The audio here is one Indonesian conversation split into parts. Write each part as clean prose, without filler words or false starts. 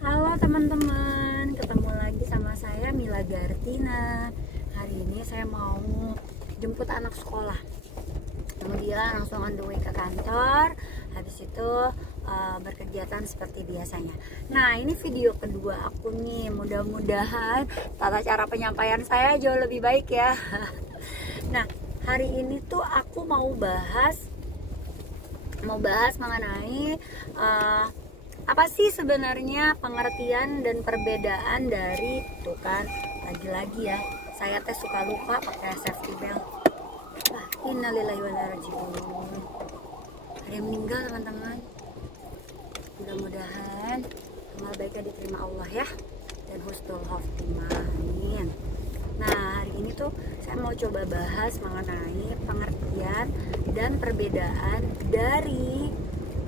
Halo teman-teman, ketemu lagi sama saya Mila Gartina. Hari ini saya mau jemput anak sekolah, kemudian langsung on the way ke kantor. Habis itu berkegiatan seperti biasanya. Nah, ini video kedua aku nih. Mudah-mudahan tata cara penyampaian saya jauh lebih baik ya. Nah, hari ini tuh aku mau bahas mengenai apa sih sebenarnya pengertian dan perbedaan dari, tuh kan, lagi-lagi ya, saya tes suka lupa pakai safety belt. Innalillahi wa inna ilaihi raji'un. Ada yang meninggal teman-teman. Mudah-mudahan amal baiknya diterima Allah ya, dan husnul khotimah, amin. Nah, hari ini tuh saya mau coba bahas mengenai pengertian dan perbedaan dari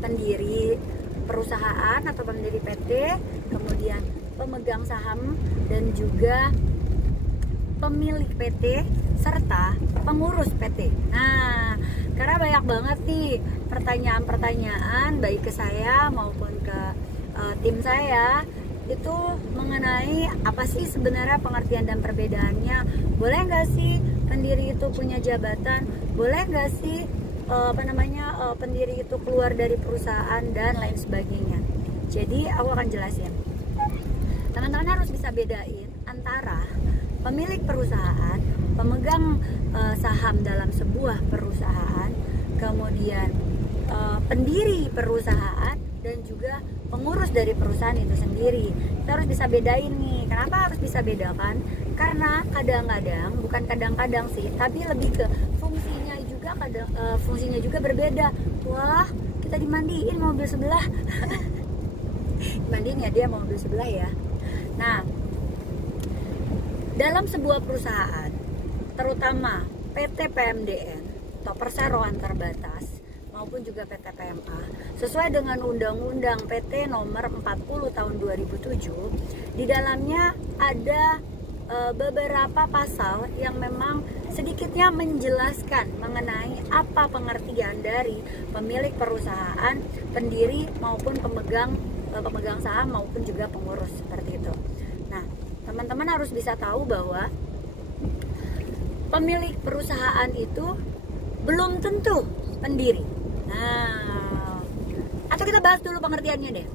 pendiri perusahaan atau pendiri PT, kemudian pemegang saham, dan juga pemilik PT serta pengurus PT. Nah, karena banyak banget nih pertanyaan-pertanyaan baik ke saya maupun ke tim saya itu mengenai apa sih sebenarnya pengertian dan perbedaannya. Boleh nggak sih pendiri itu punya jabatan? Boleh nggak sih pendiri itu keluar dari perusahaan dan lain sebagainya. Jadi aku akan jelasin. Teman-teman harus bisa bedain antara pemilik perusahaan, pemegang saham dalam sebuah perusahaan, kemudian pendiri perusahaan, dan juga pengurus dari perusahaan itu sendiri. Kita harus bisa bedain nih. Kenapa harus bisa bedakan? Karena kadang-kadang, bukan kadang-kadang sih, tapi lebih ke fungsinya juga berbeda. Wah, kita dimandiin mobil sebelah. Dimandiin ya dia mobil sebelah ya. Nah, dalam sebuah perusahaan, terutama PT PMDN atau perseroan terbatas maupun juga PT PMA, sesuai dengan Undang-Undang PT Nomor 40 Tahun 2007, di dalamnya ada beberapa pasal yang memang sedikitnya menjelaskan mengenai apa pengertian dari pemilik perusahaan, pendiri maupun pemegang saham maupun juga pengurus, seperti itu. Nah, teman-teman harus bisa tahu bahwa pemilik perusahaan itu belum tentu pendiri. Nah, atau kita bahas dulu pengertiannya deh.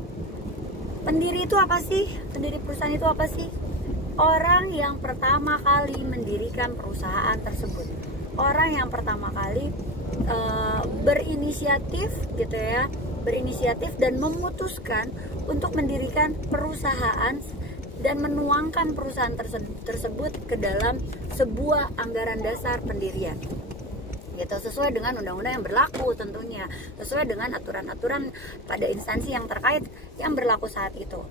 Pendiri itu apa sih? Pendiri perusahaan itu apa sih? Orang yang pertama kali mendirikan perusahaan tersebut, orang yang pertama kali berinisiatif gitu ya, berinisiatif dan memutuskan untuk mendirikan perusahaan dan menuangkan perusahaan tersebut ke dalam sebuah anggaran dasar pendirian gitu, sesuai dengan undang-undang yang berlaku tentunya, sesuai dengan aturan-aturan pada instansi yang terkait yang berlaku saat itu.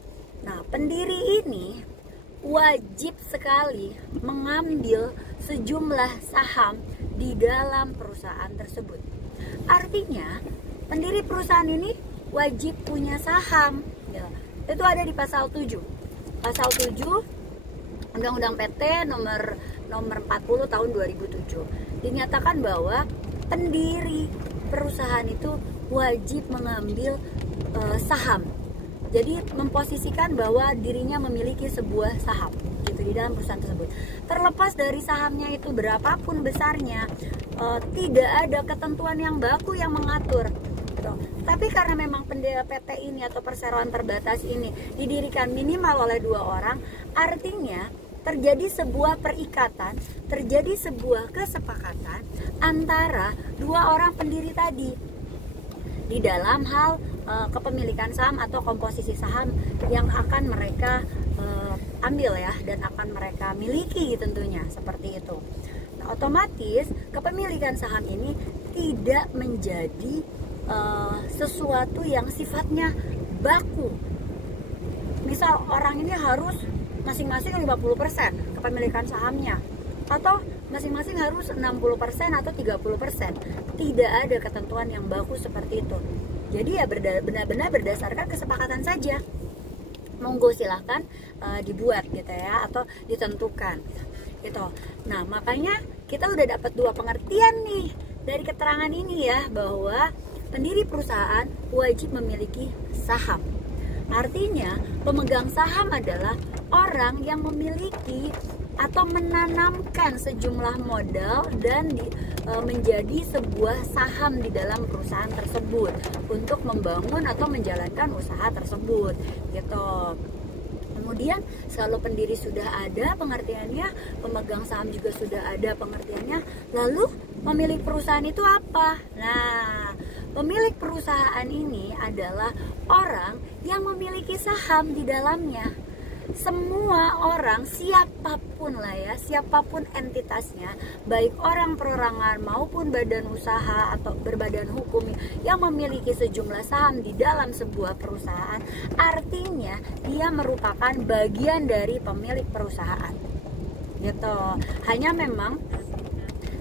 Nah, pendiri ini wajib sekali mengambil sejumlah saham di dalam perusahaan tersebut. Artinya, pendiri perusahaan ini wajib punya saham. Ya, itu ada di pasal 7. Pasal 7 Undang-Undang PT nomor 40 tahun 2007. Dinyatakan bahwa pendiri perusahaan itu wajib mengambil saham. Jadi memposisikan bahwa dirinya memiliki sebuah saham gitu di dalam perusahaan tersebut. Terlepas dari sahamnya itu berapapun besarnya, tidak ada ketentuan yang baku yang mengatur. Gitu. Tapi karena memang PT ini atau perseroan terbatas ini didirikan minimal oleh 2 orang, artinya terjadi sebuah perikatan, terjadi sebuah kesepakatan antara 2 orang pendiri tadi di dalam hal kepemilikan saham atau komposisi saham yang akan mereka ambil ya, dan akan mereka miliki tentunya, seperti itu. Nah, otomatis kepemilikan saham ini tidak menjadi sesuatu yang sifatnya baku. Misal orang ini harus masing-masing 50% kepemilikan sahamnya, atau masing-masing harus 60% atau 30%. Tidak ada ketentuan yang baku seperti itu. Jadi ya benar-benar berdasarkan kesepakatan saja. Monggo silahkan dibuat gitu ya, atau ditentukan gitu. Nah, makanya kita udah dapat 2 pengertian nih dari keterangan ini ya, bahwa pendiri perusahaan wajib memiliki saham. Artinya pemegang saham adalah orang yang memiliki atau menanamkan sejumlah modal dan menjadi sebuah saham di dalam perusahaan tersebut untuk membangun atau menjalankan usaha tersebut gitu. Kemudian kalau pendiri sudah ada pengertiannya, pemegang saham juga sudah ada pengertiannya, lalu pemilik perusahaan itu apa? Nah, pemilik perusahaan ini adalah orang yang memiliki saham di dalamnya. Semua orang, siapapun lah ya, siapapun entitasnya, baik orang perorangan maupun badan usaha atau berbadan hukum yang memiliki sejumlah saham di dalam sebuah perusahaan, artinya dia merupakan bagian dari pemilik perusahaan gitu. Hanya memang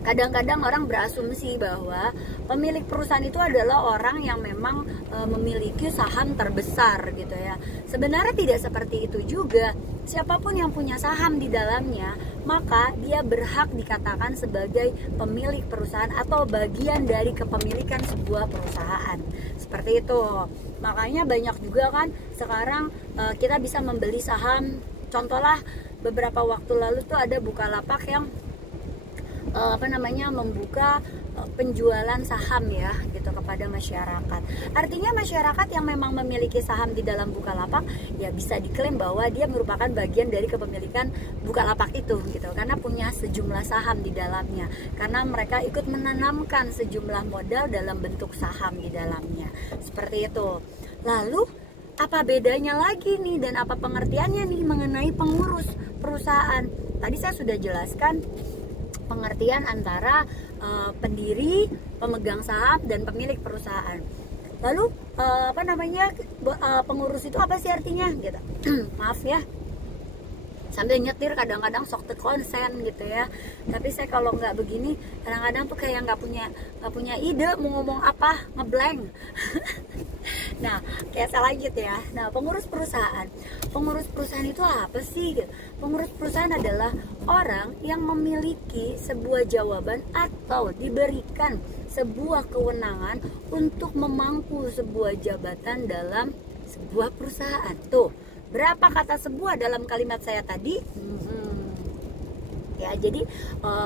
kadang-kadang orang berasumsi bahwa pemilik perusahaan itu adalah orang yang memang memiliki saham terbesar gitu ya. Sebenarnya tidak seperti itu juga. Siapapun yang punya saham di dalamnya, maka dia berhak dikatakan sebagai pemilik perusahaan atau bagian dari kepemilikan sebuah perusahaan. Seperti itu. Makanya banyak juga kan sekarang kita bisa membeli saham. Contohlah beberapa waktu lalu tuh ada Bukalapak yang membuka penjualan saham ya gitu kepada masyarakat. Artinya masyarakat yang memang memiliki saham di dalam Bukalapak ya bisa diklaim bahwa dia merupakan bagian dari kepemilikan Bukalapak itu gitu, karena punya sejumlah saham di dalamnya, karena mereka ikut menanamkan sejumlah modal dalam bentuk saham di dalamnya. Seperti itu. Lalu apa bedanya lagi nih dan apa pengertiannya nih mengenai pengurus perusahaan? Tadi saya sudah jelaskan pengertian antara pendiri, pemegang saham, dan pemilik perusahaan. Lalu pengurus itu apa sih artinya? Gitu. Maaf ya, sambil nyetir kadang-kadang sok konsen gitu ya. Tapi saya kalau nggak begini, kadang-kadang tuh kayak nggak punya ide mau ngomong apa, ngeblank. Nah, kayak saya lanjut ya. Nah, pengurus perusahaan itu apa sih? Pengurus perusahaan adalah orang yang memiliki sebuah jawaban atau diberikan sebuah kewenangan untuk memangku sebuah jabatan dalam sebuah perusahaan. Tuh, berapa kata sebuah dalam kalimat saya tadi? Ya, jadi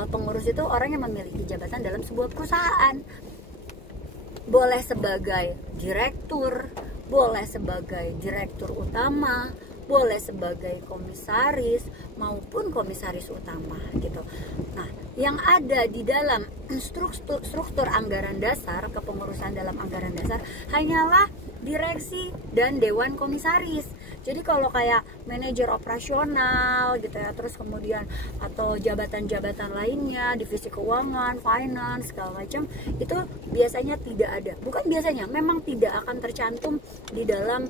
pengurus itu orang yang memiliki jabatan dalam sebuah perusahaan. Boleh sebagai direktur, boleh sebagai direktur utama, boleh sebagai komisaris maupun komisaris utama gitu. Nah, yang ada di dalam struktur anggaran dasar, kepengurusan dalam anggaran dasar hanyalah direksi dan dewan komisaris. Jadi kalau kayak manajer operasional gitu ya, terus kemudian atau jabatan-jabatan lainnya, divisi keuangan, finance, segala macam, itu biasanya tidak ada. Bukan biasanya, memang tidak akan tercantum di dalam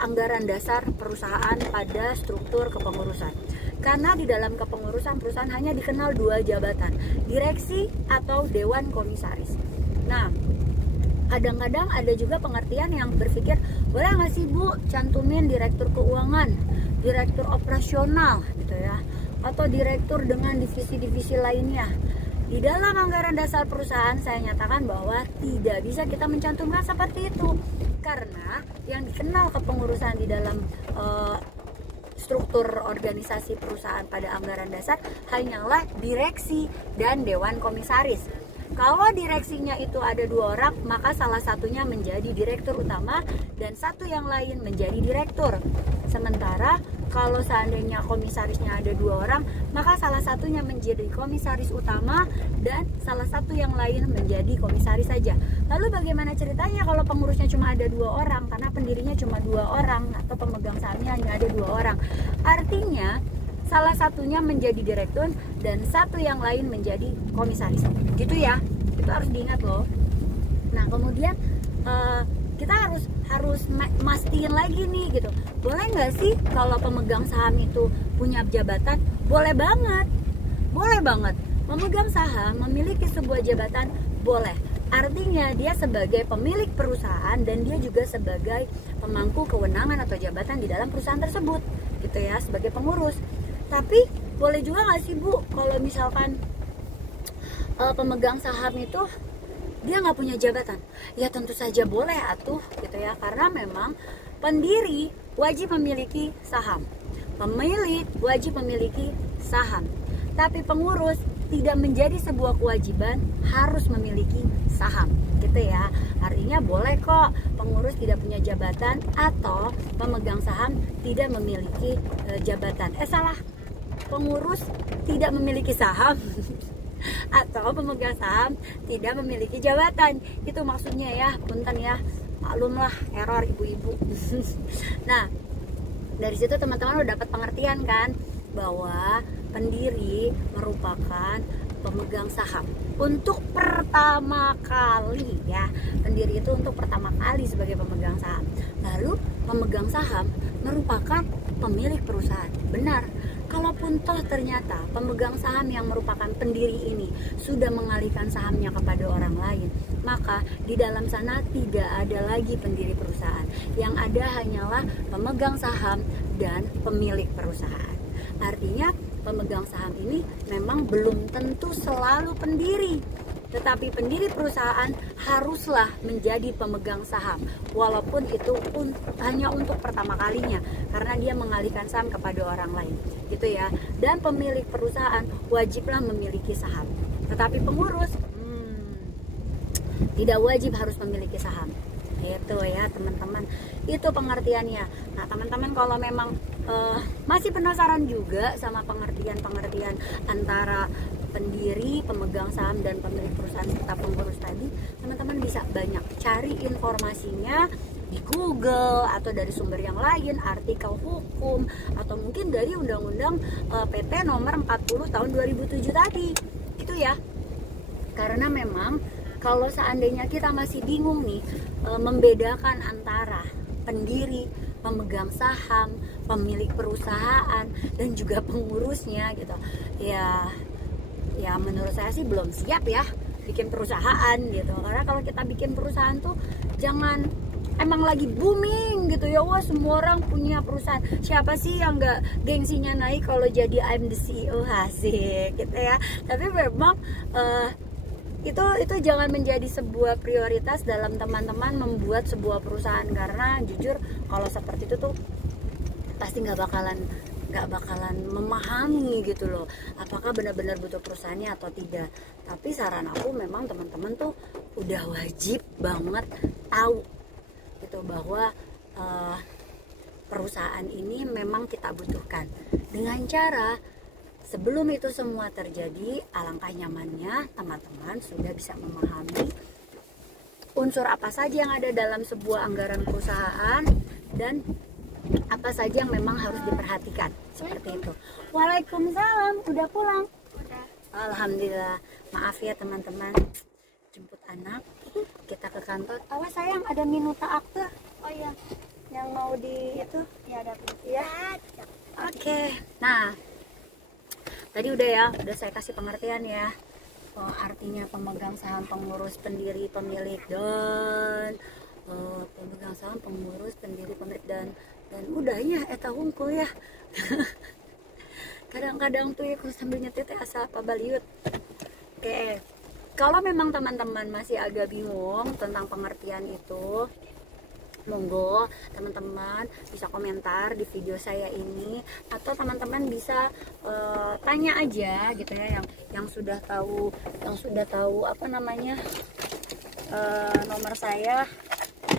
anggaran dasar perusahaan pada struktur kepengurusan. Karena di dalam kepengurusan perusahaan hanya dikenal dua jabatan, direksi atau dewan komisaris. Nah, kadang-kadang ada juga pengertian yang berpikir, boleh nggak sih Bu cantumin direktur keuangan, direktur operasional gitu ya, atau direktur dengan divisi-divisi lainnya. Di dalam anggaran dasar perusahaan saya nyatakan bahwa tidak bisa kita mencantumkan seperti itu, karena yang dikenal kepengurusan di dalam struktur organisasi perusahaan pada anggaran dasar hanyalah direksi dan dewan komisaris. Kalau direksinya itu ada dua orang, maka salah satunya menjadi direktur utama dan satu yang lain menjadi direktur. Sementara kalau seandainya komisarisnya ada dua orang, maka salah satunya menjadi komisaris utama dan salah satu yang lain menjadi komisaris saja. Lalu bagaimana ceritanya kalau pengurusnya cuma ada dua orang, karena pendirinya cuma dua orang atau pemegang sahamnya hanya ada dua orang? Artinya salah satunya menjadi direktur dan satu yang lain menjadi komisaris. Gitu ya, itu harus diingat loh. Nah, kemudian kita harus mastiin lagi nih gitu. Boleh nggak sih kalau pemegang saham itu punya jabatan? Boleh banget. Memegang saham, memiliki sebuah jabatan, boleh. Artinya dia sebagai pemilik perusahaan dan dia juga sebagai pemangku kewenangan atau jabatan di dalam perusahaan tersebut, gitu ya, sebagai pengurus. Tapi boleh juga nggak sih Bu kalau misalkan pemegang saham itu dia nggak punya jabatan? Ya tentu saja boleh atuh gitu ya, karena memang Pendiri wajib memiliki saham, pemilik wajib memiliki saham, tapi pengurus tidak menjadi sebuah kewajiban harus memiliki saham, gitu ya. Artinya boleh kok pengurus tidak punya jabatan atau pemegang saham tidak memiliki jabatan. Salah, pengurus tidak memiliki saham atau pemegang saham tidak memiliki jabatan. Itu maksudnya ya, punten ya, maklumlah error ibu-ibu. Nah, dari situ teman-teman udah dapat pengertian kan bahwa pendiri merupakan pemegang saham untuk pertama kali ya. Pendiri itu untuk pertama kali sebagai pemegang saham. Lalu pemegang saham merupakan pemilik perusahaan. Benar. Kalaupun toh ternyata pemegang saham yang merupakan pendiri ini sudah mengalihkan sahamnya kepada orang lain, maka di dalam sana tidak ada lagi pendiri perusahaan. Yang ada hanyalah pemegang saham dan pemilik perusahaan. Artinya pemegang saham ini memang belum tentu selalu pendiri, tetapi pendiri perusahaan haruslah menjadi pemegang saham, walaupun itu hanya untuk pertama kalinya, karena dia mengalihkan saham kepada orang lain, gitu ya. Dan pemilik perusahaan wajiblah memiliki saham, tetapi pengurus tidak wajib harus memiliki saham. Itu ya teman-teman, itu pengertiannya. Nah teman-teman kalau memang masih penasaran juga sama pengertian antara pendiri, pemegang saham, dan pemilik perusahaan serta pengurus tadi, teman-teman bisa banyak cari informasinya di Google atau dari sumber yang lain, artikel hukum, atau mungkin dari Undang-Undang PT nomor 40 tahun 2007 tadi, gitu ya. Karena memang kalau seandainya kita masih bingung nih membedakan antara pendiri, pemegang saham, pemilik perusahaan, dan juga pengurusnya gitu, ya menurut saya sih belum siap ya bikin perusahaan gitu. Karena kalau kita bikin perusahaan tuh jangan emang lagi booming gitu ya, wah semua orang punya perusahaan, siapa sih yang nggak gengsinya naik kalau jadi I'm the CEO, asik gitu ya. Tapi memang itu jangan menjadi sebuah prioritas dalam teman-teman membuat sebuah perusahaan, karena jujur kalau seperti itu tuh pasti nggak bakalan memahami gitu loh apakah benar-benar butuh perusahaannya atau tidak. Tapi saran aku memang teman-teman tuh udah wajib banget tahu gitu bahwa perusahaan ini memang kita butuhkan, dengan cara sebelum itu semua terjadi, alangkah nyamannya teman-teman sudah bisa memahami unsur apa saja yang ada dalam sebuah anggaran perusahaan dan apa saja yang memang harus diperhatikan, seperti itu. Waalaikumsalam, udah pulang? Udah. Alhamdulillah. Maaf ya teman-teman, jemput anak, kita ke kantor. Awas sayang, ada minuta akte. Oh iya, yang mau di itu? Ya ada. Ya. Oke. Nah, tadi udah saya kasih pengertian ya. Artinya pemegang saham, pengurus, pendiri, pemilik, dan pemegang saham, pengurus, pendiri, pemilik, dan udahnya eta hungkul ya. Kadang-kadang tuh ya kalau sambil nyetir asa apa baliut. Oke. Kalau memang teman-teman masih agak bingung tentang pengertian itu, monggo teman-teman bisa komentar di video saya ini, atau teman-teman bisa tanya aja gitu ya, yang sudah tahu apa namanya nomor saya,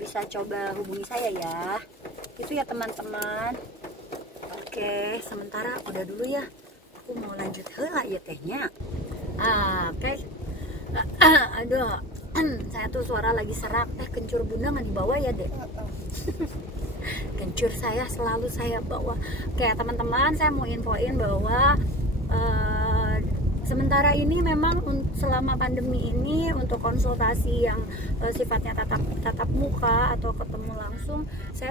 bisa coba hubungi saya ya, itu ya teman-teman. Oke, sementara udah dulu ya, aku mau lanjut heula ya tehnya. Oke. Aduh, saya tuh suara lagi serak, kencur bunda nggak dibawa ya deh. Kencur saya selalu saya bawa. Oke teman-teman, saya mau infoin bahwa sementara ini memang selama pandemi ini untuk konsultasi yang sifatnya tatap muka atau ketemu langsung, saya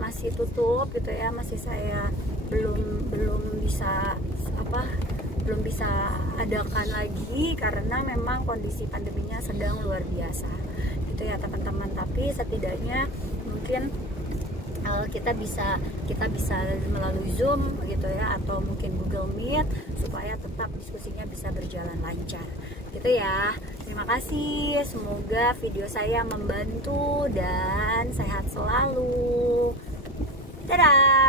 masih tutup gitu ya, saya belum bisa adakan lagi karena memang kondisi pandeminya sedang luar biasa gitu ya teman-teman. Tapi setidaknya mungkin kita bisa melalui Zoom gitu ya, atau mungkin Google Meet, supaya tetap diskusinya bisa berjalan lancar Gitu ya. Terima kasih, semoga video saya membantu dan sehat selalu. Dadah.